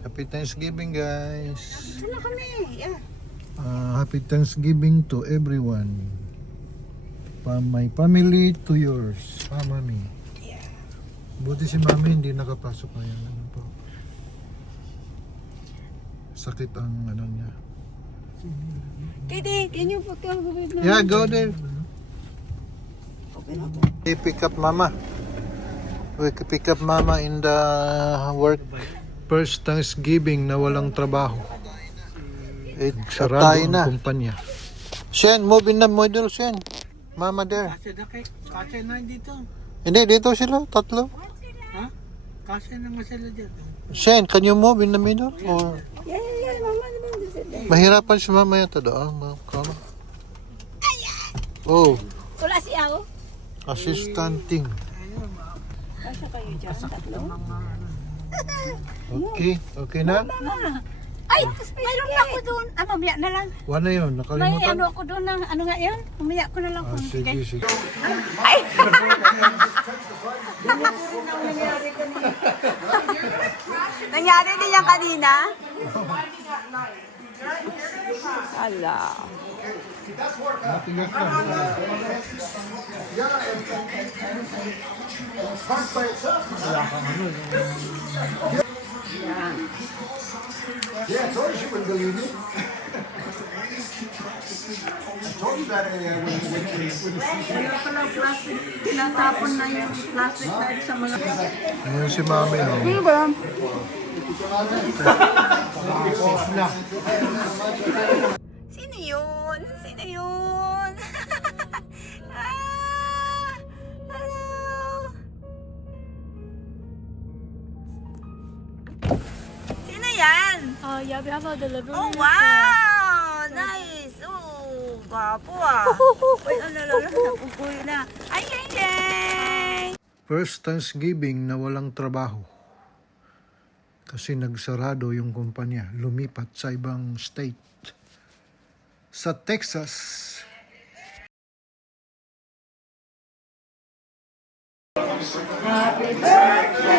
Happy Thanksgiving, guys. Sala kami. Yeah. Happy Thanksgiving to everyone. From my family to yours. Mami. Yeah. Buti si Mami hindi nakapasok ngayon. Ano po? Sakit ang ano niya. Kitty, can you put your with me? Yeah, go there. Open up. We pick up Mama. We pick up Mama in the work. First Thanksgiving na walang trabaho. Sarado ang kumpanya. Shen, move in the middle, Shen. Mama there. Kasya na dito. Hindi, dito sila, tatlo. Ha? Kasya na nga sila dyan. Shen, can you move in the middle? Or Yeah. Mama, mahirapan si Mama yata doon. Kama. Oh, wala si ako. assistanting. Kasya kayo dyan, tatlo. Okay na? Ay, mayroon pa ako doon. Mamaya na lang. Wala yun, May nakalimutan. ano ako doon ng ano nga yan. Mamaya ko na lang. Sige. Ay! Nangyari din yan kanina? Ala. Matigas na. Yeah, I told you she wouldn't believe me. I told you that Kaya pala plastic, tinatapon na yung plastic bag sa mga... Ngayon si Mami, oh. Di ba? Sino yun? Sino yun? Hello? Sino yan? Yeah, we have a delivery. Oh, wow! Nice! Oh, gwapo ah. Uy, ano lang, napupuy na. Ay, ay! First Thanksgiving na walang trabaho. Kasi nagsarado yung kumpanya. Lumipat sa ibang state. Sa Texas. Happy birthday